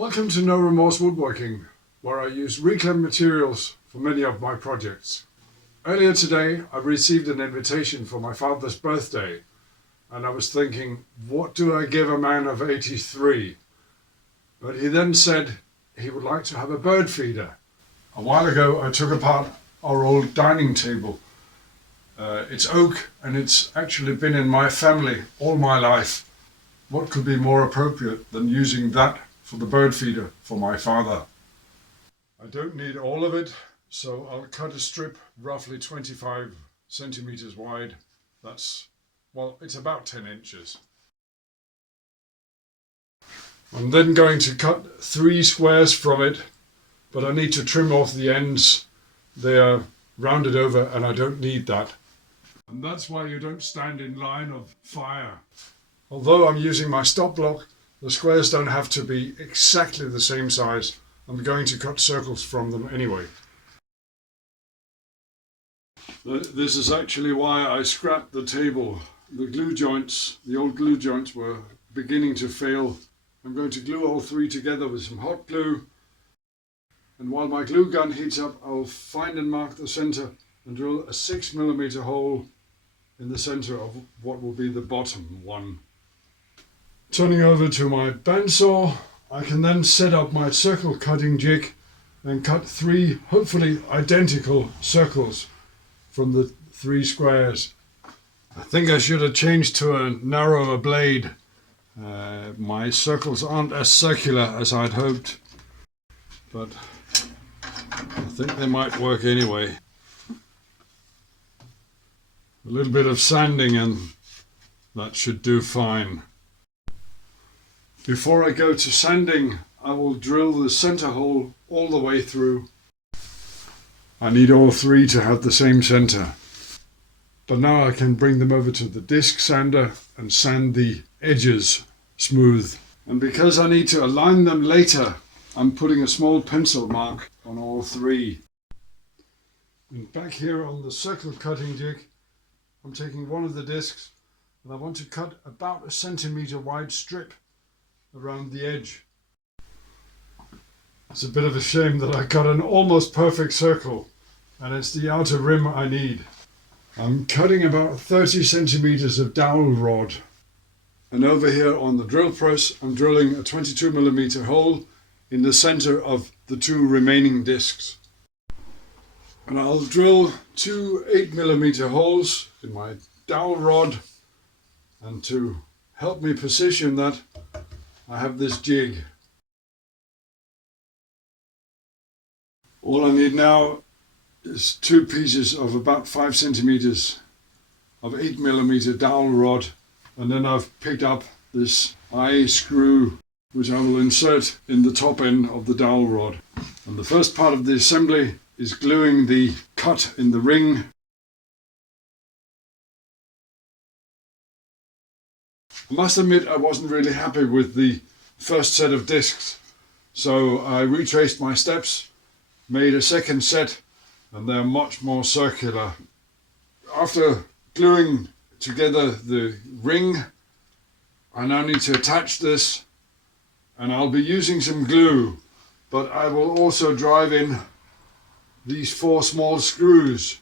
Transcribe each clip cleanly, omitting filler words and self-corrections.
Welcome to No Remorse Woodworking, where I use reclaimed materials for many of my projects. Earlier today I received an invitation for my father's birthday, and I was thinking, what do I give a man of 83? But he then said he would like to have a bird feeder. A while ago I took apart our old dining table. It's oak and it's actually been in my family all my life. What could be more appropriate than using that for the bird feeder for my father? I don't need all of it, so I'll cut a strip roughly 25 centimeters wide. It's about 10 inches. I'm then going to cut 3 squares from it, but I need to trim off the ends. They are rounded over and I don't need that. And that's why you don't stand in line of fire. Although I'm using my stop block, the squares don't have to be exactly the same size. I'm going to cut circles from them anyway. This is actually why I scrapped the table. The old glue joints were beginning to fail. I'm going to glue all 3 together with some hot glue. And while my glue gun heats up, I'll find and mark the center and drill a 6mm hole in the center of what will be the bottom one. Turning over to my bandsaw, I can then set up my circle cutting jig and cut 3 hopefully identical circles from the 3 squares. I think I should have changed to a narrower blade. My circles aren't as circular as I'd hoped, but I think they might work anyway. A little bit of sanding and that should do fine. Before I go to sanding, I will drill the center hole all the way through. I need all 3 to have the same center. But now I can bring them over to the disc sander and sand the edges smooth. And because I need to align them later, I'm putting a small pencil mark on all 3. And back here on the circle cutting jig, I'm taking one of the discs and I want to cut about a centimeter wide strip around the edge. It's a bit of a shame that I cut an almost perfect circle and it's the outer rim I need. I'm cutting about 30 centimeters of dowel rod, and over here on the drill press I'm drilling a 22mm hole in the center of the 2 remaining discs. And I'll drill 2 8mm holes in my dowel rod, and to help me position that I have this jig. All I need now is 2 pieces of about 5 centimeters of 8mm dowel rod, and then I've picked up this eye screw which I will insert in the top end of the dowel rod. And the first part of the assembly is gluing the cut in the ring. I must admit I wasn't really happy with the first set of discs, so I retraced my steps, made a second set, and they're much more circular. After gluing together the ring, I now need to attach this, and I'll be using some glue, but I will also drive in these 4 small screws.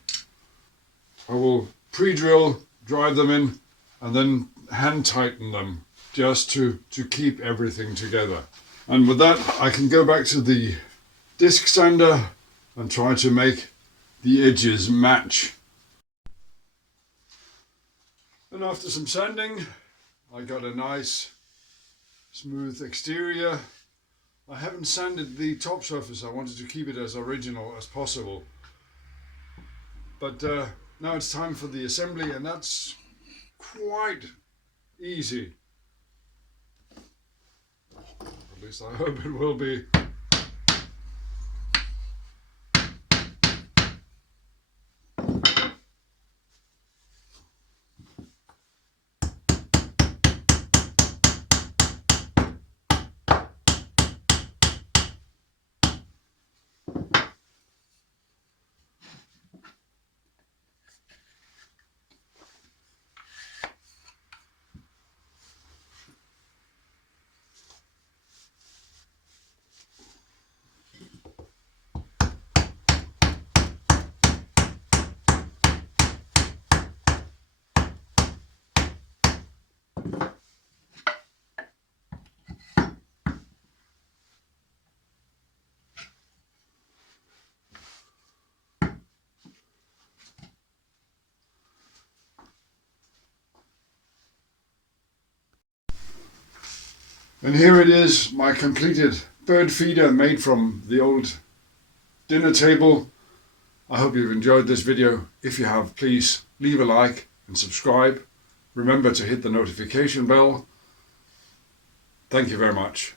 I will pre-drill, drive them in, and then hand tighten them just to keep everything together. And with that I can go back to the disc sander and try to make the edges match. And after some sanding I got a nice smooth exterior. I haven't sanded the top surface, I wanted to keep it as original as possible. But now it's time for the assembly, and that's quite easy. At least I hope it will be. And here it is, my completed bird feeder made from the old dinner table. I hope you've enjoyed this video. If you have, please leave a like and subscribe. Remember to hit the notification bell. Thank you very much.